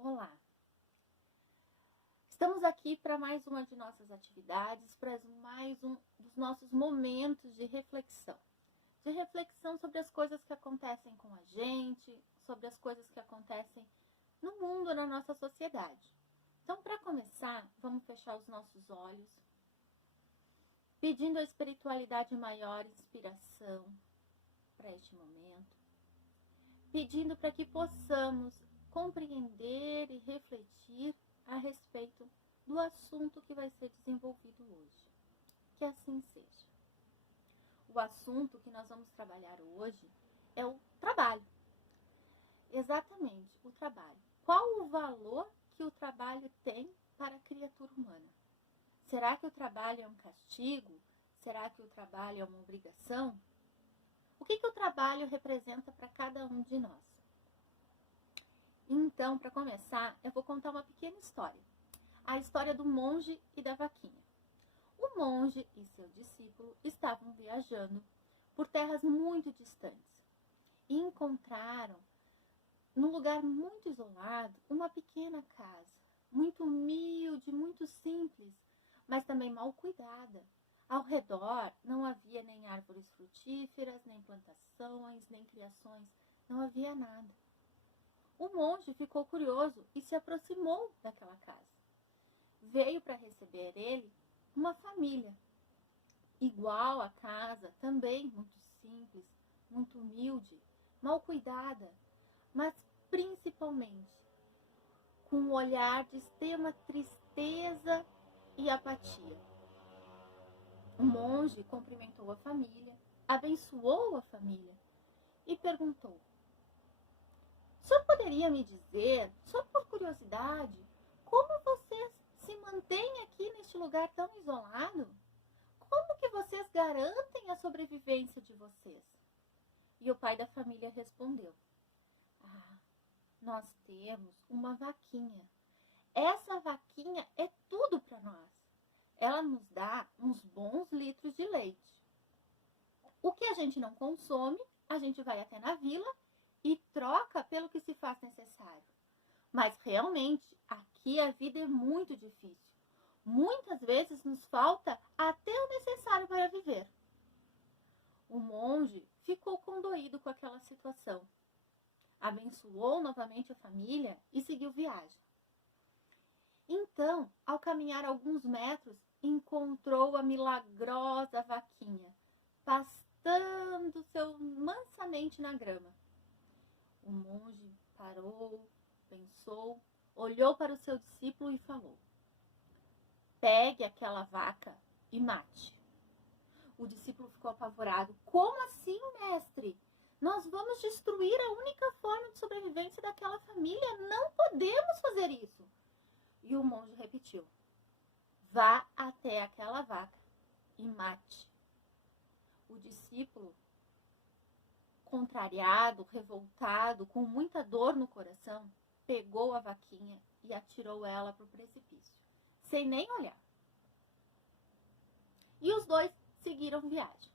Olá! Estamos aqui para mais uma de nossas atividades, para mais um dos nossos momentos de reflexão. De reflexão sobre as coisas que acontecem com a gente, sobre as coisas que acontecem no mundo, na nossa sociedade. Então, para começar, vamos fechar os nossos olhos, pedindo a espiritualidade maior inspiração para este momento, pedindo para que possamos compreender e refletir a respeito do assunto que vai ser desenvolvido hoje. Que assim seja. O assunto que nós vamos trabalhar hoje é o trabalho. Exatamente, o trabalho. Qual o valor que o trabalho tem para a criatura humana? Será que o trabalho é um castigo? Será que o trabalho é uma obrigação? O que o trabalho representa para cada um de nós? Então, para começar, eu vou contar uma pequena história. A história do monge e da vaquinha. O monge e seu discípulo estavam viajando por terras muito distantes e encontraram, num lugar muito isolado, uma pequena casa, muito humilde, muito simples, mas também mal cuidada. Ao redor não havia nem árvores frutíferas, nem plantações, nem criações, não havia nada. O monge ficou curioso e se aproximou daquela casa. Veio para receber ele uma família, igual à casa, também muito simples, muito humilde, mal cuidada, mas principalmente com um olhar de extrema tristeza e apatia. O monge cumprimentou a família, abençoou a família e perguntou: "O senhor poderia me dizer, só por curiosidade, como vocês se mantêm aqui neste lugar tão isolado? Como que vocês garantem a sobrevivência de vocês?" E o pai da família respondeu: "Nós temos uma vaquinha. Essa vaquinha é tudo para nós. Ela nos dá uns bons litros de leite. O que a gente não consome, a gente vai até na vila e troca pelo que se faz necessário. Mas realmente, aqui a vida é muito difícil. Muitas vezes nos falta até o necessário para viver." O monge ficou condoído com aquela situação. Abençoou novamente a família e seguiu viagem. Então, ao caminhar alguns metros, encontrou a milagrosa vaquinha, pastando mansamente na grama. O monge parou, pensou, olhou para o seu discípulo e falou: "Pegue aquela vaca e mate." O discípulo ficou apavorado. "Como assim, mestre? Nós vamos destruir a única forma de sobrevivência daquela família. Não podemos fazer isso." E o monge repetiu: "Vá até aquela vaca e mate." O discípulo, contrariado, revoltado, com muita dor no coração, pegou a vaquinha e atirou ela para o precipício, sem nem olhar. E os dois seguiram viagem.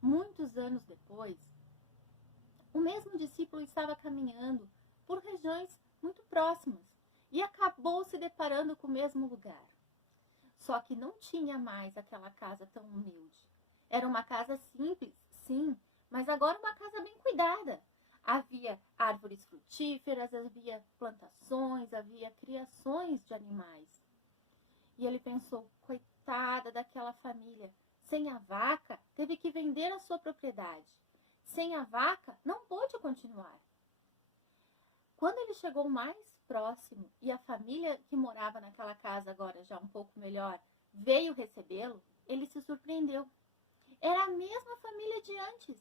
Muitos anos depois, o mesmo discípulo estava caminhando por regiões muito próximas e acabou se deparando com o mesmo lugar. Só que não tinha mais aquela casa tão humilde. Era uma casa simples, sim, mas agora uma casa bem cuidada. Havia árvores frutíferas, havia plantações, havia criações de animais. E ele pensou: coitada daquela família. Sem a vaca, teve que vender a sua propriedade. Sem a vaca, não pôde continuar. Quando ele chegou mais próximo e a família que morava naquela casa, agora já um pouco melhor, veio recebê-lo, ele se surpreendeu. Era a mesma família de antes.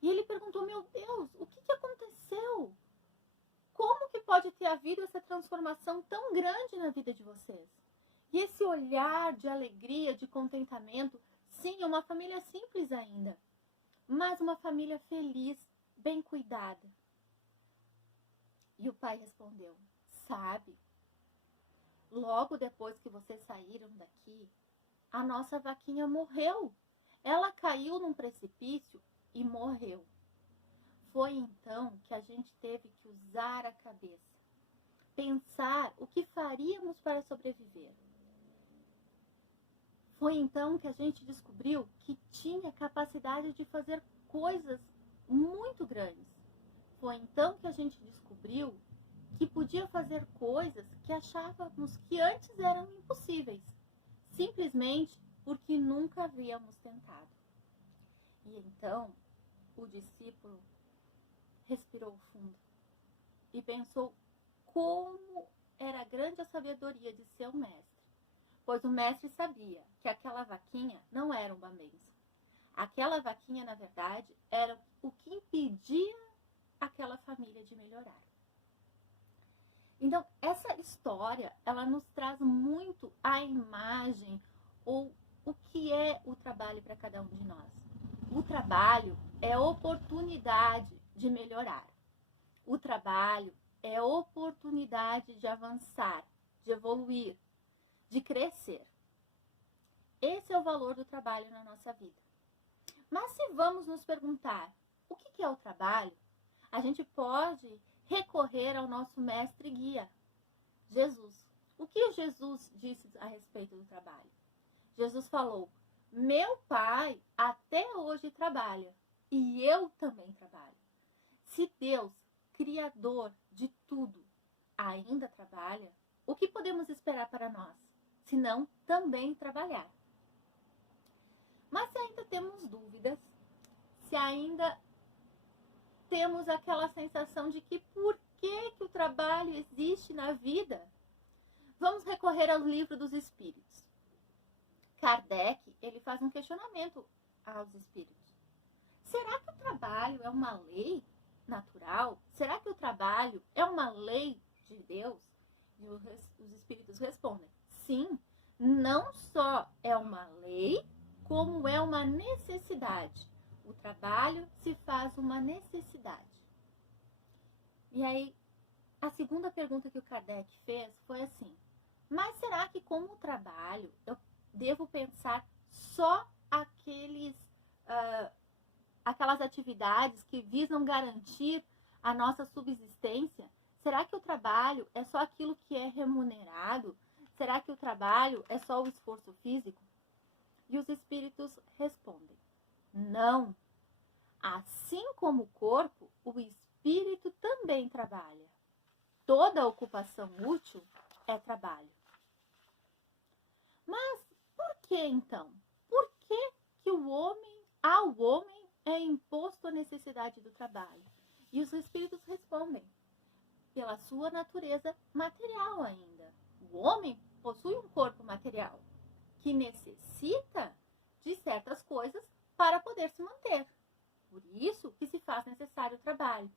E ele perguntou: "Meu Deus, o que aconteceu? Como que pode ter havido essa transformação tão grande na vida de vocês?" E esse olhar de alegria, de contentamento, sim, é uma família simples ainda, mas uma família feliz, bem cuidada. E o pai respondeu: "Sabe, logo depois que vocês saíram daqui, a nossa vaquinha morreu. Ela caiu num precipício e morreu. Foi então que a gente teve que usar a cabeça. pensar o que faríamos para sobreviver. Foi então que a gente descobriu que tinha capacidade de fazer coisas muito grandes. Foi então que a gente descobriu que podia fazer coisas que achávamos que antes eram impossíveis, simplesmente porque nunca havíamos tentado. E então o discípulo respirou fundo e pensou como era grande a sabedoria de seu mestre, pois o mestre sabia que aquela vaquinha não era uma bênção. Aquela vaquinha, na verdade, era o que impedia aquela família de melhorar. Então, essa história, ela nos traz muito a imagem ou o que é o trabalho para cada um de nós. O trabalho é oportunidade de melhorar. O trabalho é oportunidade de avançar, de evoluir, de crescer. Esse é o valor do trabalho na nossa vida. Mas se vamos nos perguntar o que é o trabalho, a gente pode recorrer ao nosso mestre guia, Jesus. O que Jesus disse a respeito do trabalho? Jesus falou: meu pai até hoje trabalha e eu também trabalho. Se Deus, Criador de tudo, ainda trabalha, o que podemos esperar para nós, se não também trabalhar? Mas se ainda temos dúvidas, se ainda temos aquela sensação de que por que o trabalho existe na vida, vamos recorrer ao Livro dos Espíritos. Kardec, ele faz um questionamento aos espíritos. Será que o trabalho é uma lei natural? Será que o trabalho é uma lei de Deus? E os espíritos respondem: sim, não só é uma lei, como é uma necessidade. O trabalho se faz uma necessidade. E aí, a segunda pergunta que o Kardec fez foi assim: mas será que como trabalho eu devo pensar só aquelas atividades que visam garantir a nossa subsistência? Será que o trabalho é só aquilo que é remunerado? Será que o trabalho é só o esforço físico? E os espíritos respondem: não. Assim como o corpo, o espírito também trabalha. Toda ocupação útil é trabalho. Mas por que então? Por que ao homem é imposto a necessidade do trabalho? E os espíritos respondem: pela sua natureza material ainda. O homem possui um corpo material que necessita de certas coisas para poder se manter. Por isso que se faz necessário o trabalho.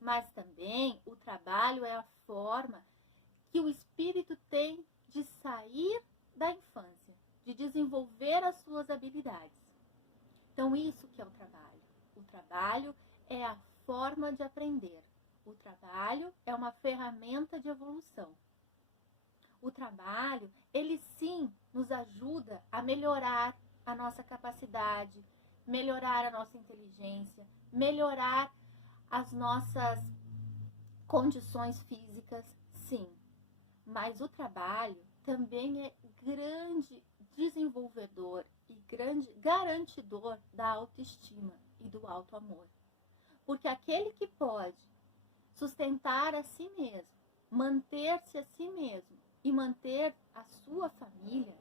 Mas também o trabalho é a forma que o espírito tem de sair da infância, de desenvolver as suas habilidades. Então, isso que é o trabalho. O trabalho é a forma de aprender. O trabalho é uma ferramenta de evolução. O trabalho, ele sim nos ajuda a melhorar a nossa capacidade, melhorar a nossa inteligência, melhorar as nossas condições físicas, sim. Mas o trabalho também é grande desenvolvedor e grande garantidor da autoestima e do auto-amor. Porque aquele que pode sustentar a si mesmo, manter-se a si mesmo e manter a sua família,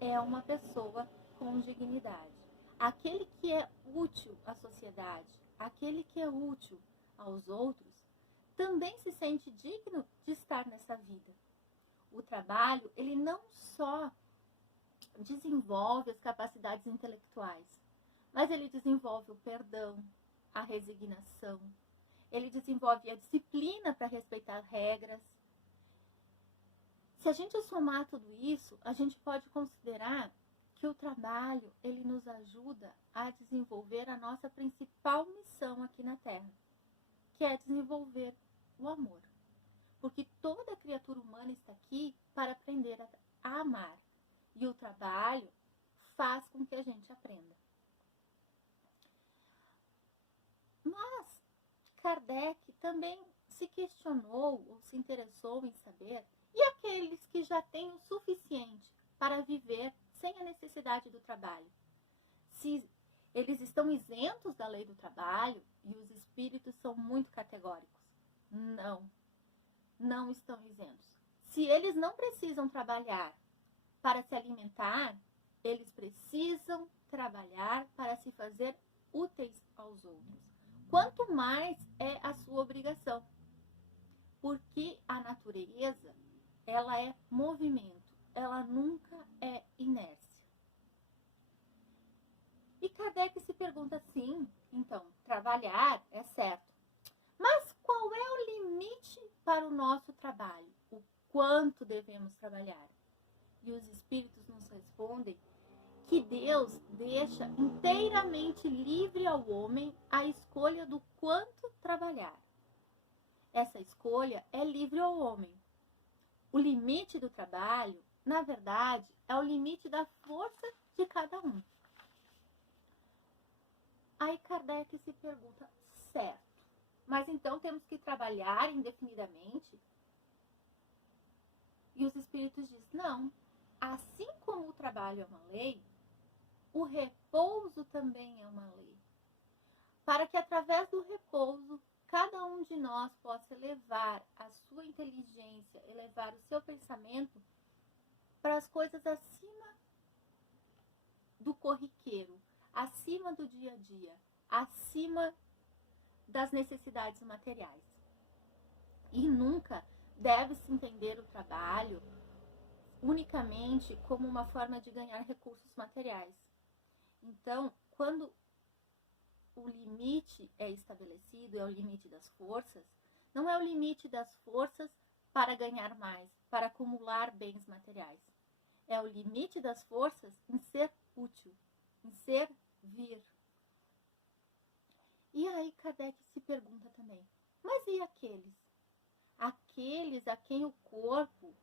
é uma pessoa com dignidade. Aquele que é útil à sociedade, aquele que é útil aos outros, também se sente digno de estar nessa vida. O trabalho, ele não só desenvolve as capacidades intelectuais, mas ele desenvolve o perdão, a resignação, ele desenvolve a disciplina para respeitar regras. Se a gente somar tudo isso, a gente pode considerar que o trabalho, ele nos ajuda a desenvolver a nossa principal missão aqui na Terra, que é desenvolver o amor. Porque toda criatura humana está aqui para aprender a amar. E o trabalho faz com que a gente aprenda. Mas Kardec também se questionou ou se interessou em saber? E aqueles que já têm o suficiente para viver sem a necessidade do trabalho? Se eles estão isentos da lei do trabalho, e os espíritos são muito categóricos. Não estão isentos. Se eles não precisam trabalhar para se alimentar, eles precisam trabalhar para se fazer úteis aos outros. Quanto mais é a sua obrigação. Porque a natureza, ela é movimento, ela nunca é inércia. E Kardec se pergunta assim, então, trabalhar é certo. Mas qual é o limite para o nosso trabalho? O quanto devemos trabalhar? E os espíritos nos respondem que Deus deixa inteiramente livre ao homem a escolha do quanto trabalhar. Essa escolha é livre ao homem. O limite do trabalho, na verdade, é o limite da força de cada um. Aí Kardec se pergunta, certo, mas então temos que trabalhar indefinidamente? E os espíritos dizem, não. Assim como o trabalho é uma lei, o repouso também é uma lei. Para que através do repouso, cada um de nós possa elevar a sua inteligência, elevar o seu pensamento para as coisas acima do corriqueiro, acima do dia a dia, acima das necessidades materiais. E nunca deve-se entender o trabalho unicamente como uma forma de ganhar recursos materiais. Então, quando o limite é estabelecido, é o limite das forças, não é o limite das forças para ganhar mais, para acumular bens materiais. É o limite das forças em ser útil, em servir. E aí Kardec se pergunta também, mas e aqueles? Aqueles a quem o corpo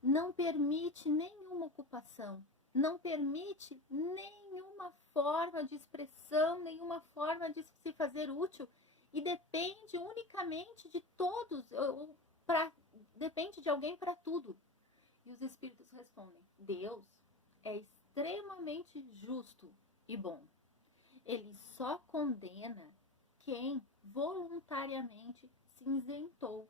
não permite nenhuma ocupação, não permite nenhuma forma de expressão, nenhuma forma de se fazer útil e depende unicamente de todos, depende de alguém para tudo. E os espíritos respondem, Deus é extremamente justo e bom. Ele só condena quem voluntariamente se isentou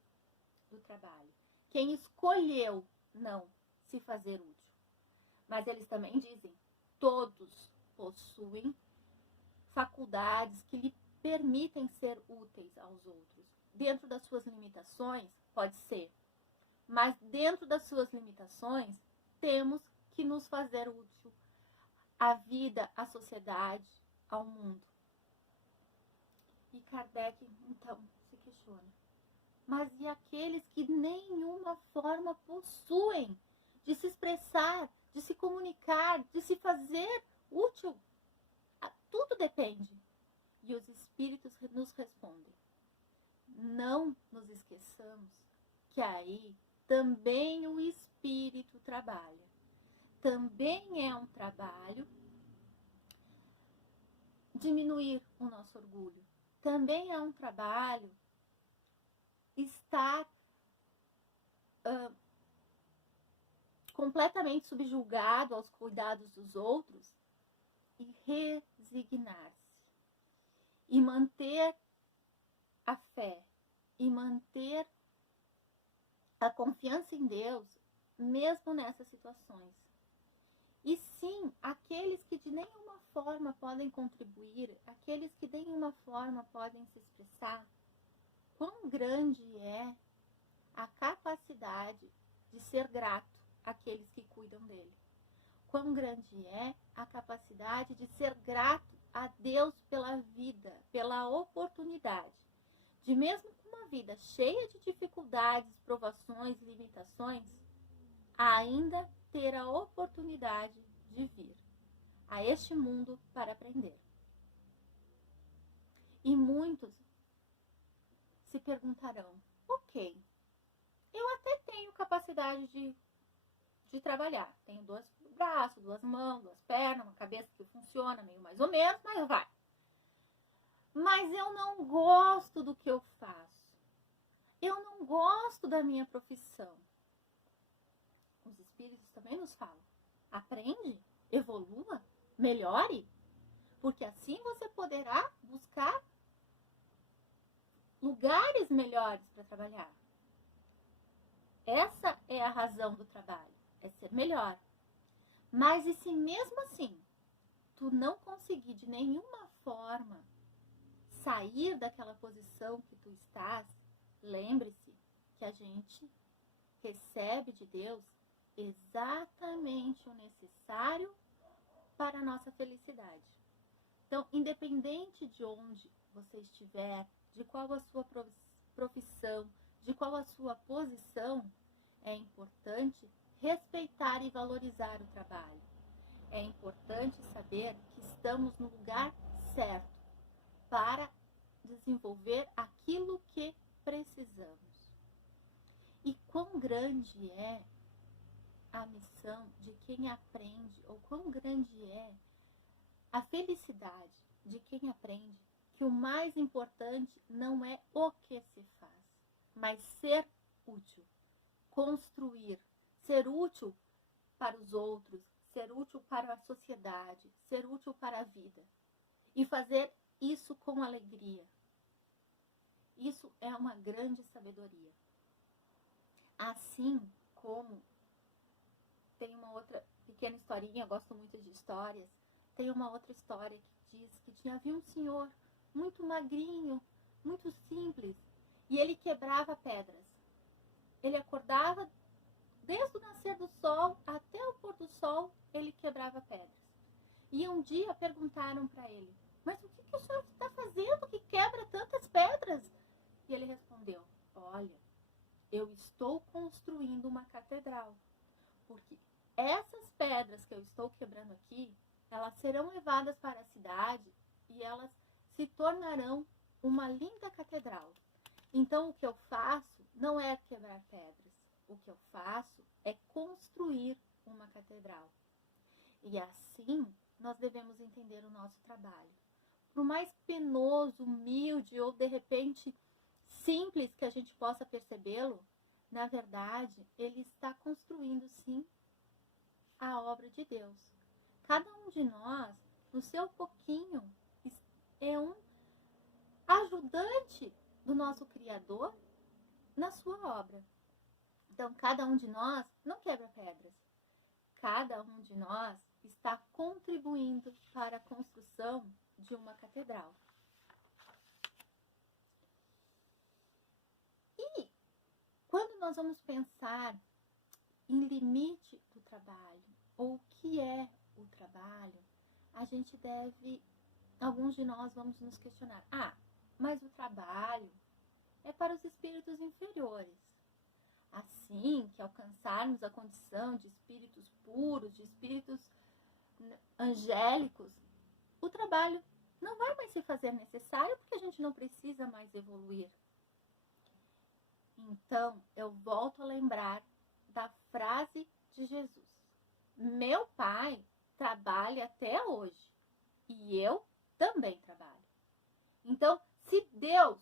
do trabalho, quem escolheu não se fazer útil. Mas eles também dizem, todos possuem faculdades que lhe permitem ser úteis aos outros. Dentro das suas limitações, pode ser. Mas dentro das suas limitações, temos que nos fazer útil à vida, à sociedade, ao mundo. E Kardec, então, se questiona. Mas e aqueles que nenhuma forma possuem de se expressar, de se comunicar, de se fazer útil? Tudo depende. E os espíritos nos respondem. Não nos esqueçamos que aí também o espírito trabalha. Também é um trabalho diminuir o nosso orgulho. Também é um trabalho estar completamente subjugado aos cuidados dos outros e resignar-se. E manter a fé, e manter a confiança em Deus, mesmo nessas situações. E sim, aqueles que de nenhuma forma podem contribuir, aqueles que de nenhuma forma podem se expressar, quão grande é a capacidade de ser grato àqueles que cuidam dele. Quão grande é a capacidade de ser grato a Deus pela vida, pela oportunidade, de mesmo com uma vida cheia de dificuldades, provações, limitações, ainda ter a oportunidade de vir a este mundo para aprender. E muitos se perguntarão, ok, eu até tenho capacidade de trabalhar, tenho 2 braços, 2 mãos, 2 pernas, uma cabeça que funciona meio mais ou menos, mas vai. Mas eu não gosto do que eu faço. não gosto da minha profissão. Os espíritos também nos falam. Aprende, evolua, melhore, porque assim você poderá buscar lugares melhores para trabalhar. Essa é a razão do trabalho, é ser melhor. Mas e se mesmo assim tu não conseguir de nenhuma forma sair daquela posição que tu estás, lembre-se que a gente recebe de Deus exatamente o necessário para a nossa felicidade. Então, independente de onde você estiver, de qual a sua profissão, de qual a sua posição, é importante respeitar e valorizar o trabalho. É importante saber que estamos no lugar certo para desenvolver aquilo que precisamos. E quão grande é a missão de quem aprende, ou quão grande é a felicidade de quem aprende que o mais importante não é o que se faz, mas ser útil, construir, ser útil para os outros, ser útil para a sociedade, ser útil para a vida e fazer isso com alegria. Isso é uma grande sabedoria. Assim como tem uma outra pequena historinha, eu gosto muito de histórias, tem uma outra história que diz que havia um senhor muito magrinho, muito simples, e ele quebrava pedras. Ele acordava, desde o nascer do sol até o pôr do sol, ele quebrava pedras. E um dia perguntaram para ele, mas o que o senhor está fazendo que quebra tantas pedras? E ele respondeu, olha, eu estou construindo uma catedral, porque essas pedras que eu estou quebrando aqui, elas serão levadas para a cidade e elas se tornarão uma linda catedral. Então, o que eu faço não é quebrar pedras. O que eu faço é construir uma catedral. E assim, nós devemos entender o nosso trabalho. Por mais penoso, humilde ou, de repente, simples que a gente possa percebê-lo, na verdade, ele está construindo, sim, a obra de Deus. Cada um de nós, no seu pouquinho, é um ajudante do nosso Criador na sua obra. Então, cada um de nós não quebra pedras. Cada um de nós está contribuindo para a construção de uma catedral. E quando nós vamos pensar em limite do trabalho, ou o que é o trabalho, a gente deve, alguns de nós vamos nos questionar, mas o trabalho é para os espíritos inferiores. Assim que alcançarmos a condição de espíritos puros, de espíritos angélicos, o trabalho não vai mais se fazer necessário porque a gente não precisa mais evoluir. Então, eu volto a lembrar da frase de Jesus. Meu pai trabalha até hoje e eu também trabalho. Então, se Deus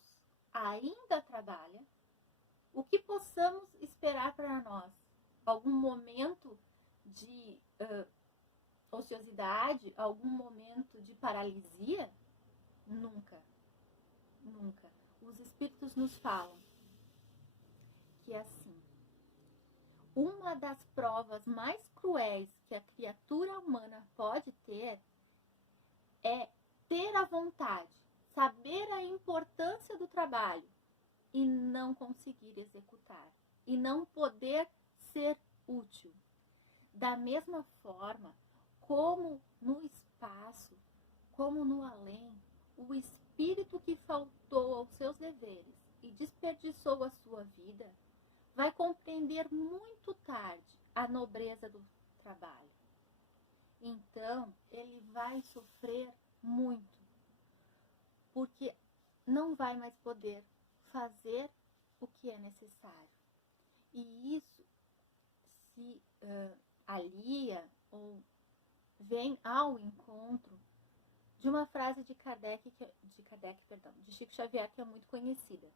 ainda trabalha, o que possamos esperar para nós? Algum momento de ociosidade? Algum momento de paralisia? Nunca. Nunca. Os espíritos nos falam que é assim. Uma das provas mais cruéis que a criatura humana pode ter é ter a vontade, saber a importância do trabalho e não conseguir executar, e não poder ser útil. Da mesma forma, como no espaço, como no além, o espírito que faltou aos seus deveres e desperdiçou a sua vida, vai compreender muito tarde a nobreza do trabalho. Então, ele vai sofrer muito, porque não vai mais poder fazer o que é necessário. E isso se alia ou vem ao encontro de uma frase de Chico Xavier, que é muito conhecida.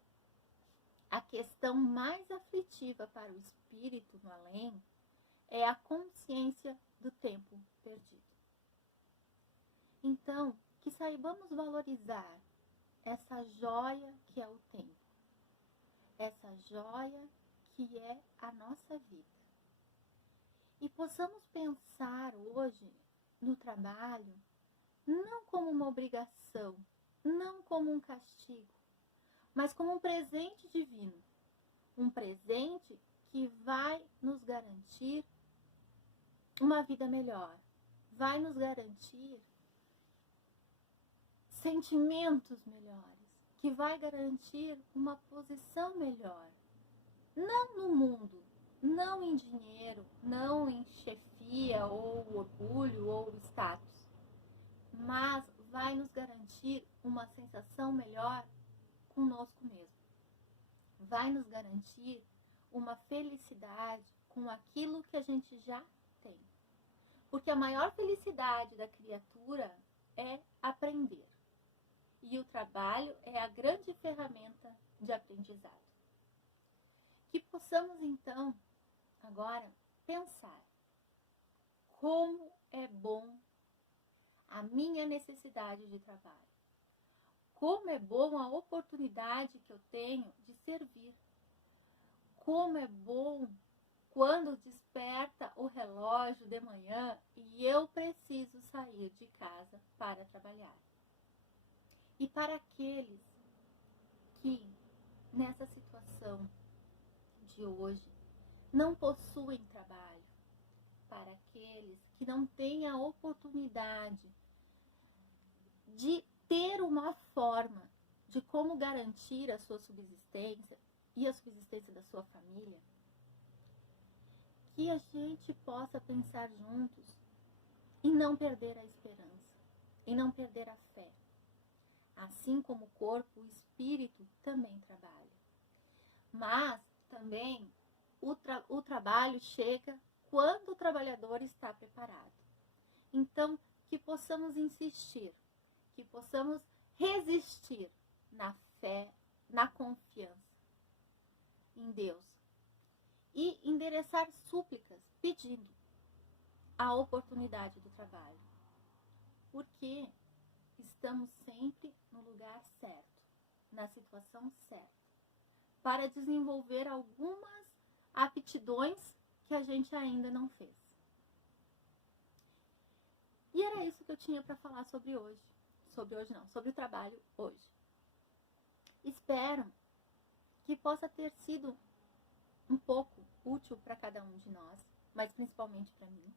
a questão mais aflitiva para o espírito no além é a consciência do tempo perdido. Então, que saibamos valorizar essa joia que é o tempo, essa joia que é a nossa vida. E possamos pensar hoje no trabalho não como uma obrigação, não como um castigo, mas como um presente divino. Um presente que vai nos garantir uma vida melhor, vai nos garantir sentimentos melhores, que vai garantir uma posição melhor. Não no mundo, não em dinheiro, não em chefia ou orgulho ou status, mas vai nos garantir uma sensação melhor conosco mesmo. Vai nos garantir uma felicidade com aquilo que a gente já tem. Porque a maior felicidade da criatura é aprender. E o trabalho é a grande ferramenta de aprendizado. Que possamos então, agora, pensar como é bom a minha necessidade de trabalho. Como é bom a oportunidade que eu tenho de servir. Como é bom quando desperta o relógio de manhã e eu preciso sair de casa para trabalhar. E para aqueles que, nessa situação de hoje, não possuem trabalho, para aqueles que não têm a oportunidade de ter uma forma de como garantir a sua subsistência e a subsistência da sua família, que a gente possa pensar juntos e não perder a esperança, e não perder a fé. Assim como o corpo, o espírito também trabalha. Mas também o trabalho chega quando o trabalhador está preparado. Então, que possamos insistir, que possamos resistir na fé, na confiança em Deus. E endereçar súplicas pedindo a oportunidade do trabalho. Porque estamos sempre no lugar certo, na situação certa, para desenvolver algumas aptidões que a gente ainda não fez. E era isso que eu tinha para falar sobre hoje. Sobre o trabalho hoje. Espero que possa ter sido um pouco útil para cada um de nós, mas principalmente para mim.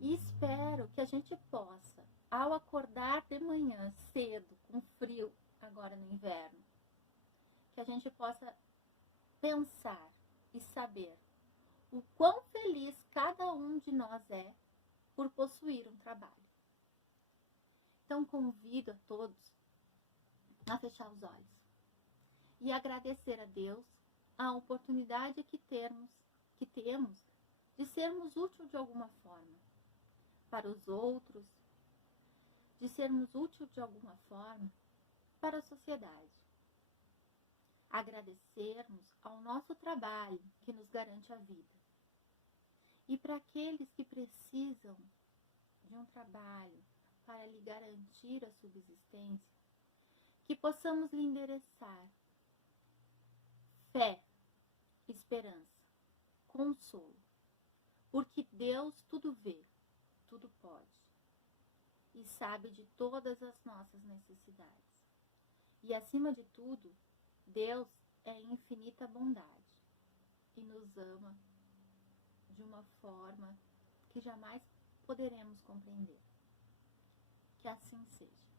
E espero que a gente possa, ao acordar de manhã cedo, com frio, agora no inverno, que a gente possa pensar e saber o quão feliz cada um de nós é por possuir um trabalho. Então convido a todos a fechar os olhos e agradecer a Deus a oportunidade que temos de sermos úteis de alguma forma para os outros, de sermos úteis de alguma forma para a sociedade. Agradecermos ao nosso trabalho que nos garante a vida. E para aqueles que precisam de um trabalho para lhe garantir a subsistência, que possamos lhe endereçar fé, esperança, consolo, porque Deus tudo vê, tudo pode e sabe de todas as nossas necessidades. E acima de tudo, Deus é infinita bondade e nos ama de uma forma que jamais poderemos compreender. Que assim seja.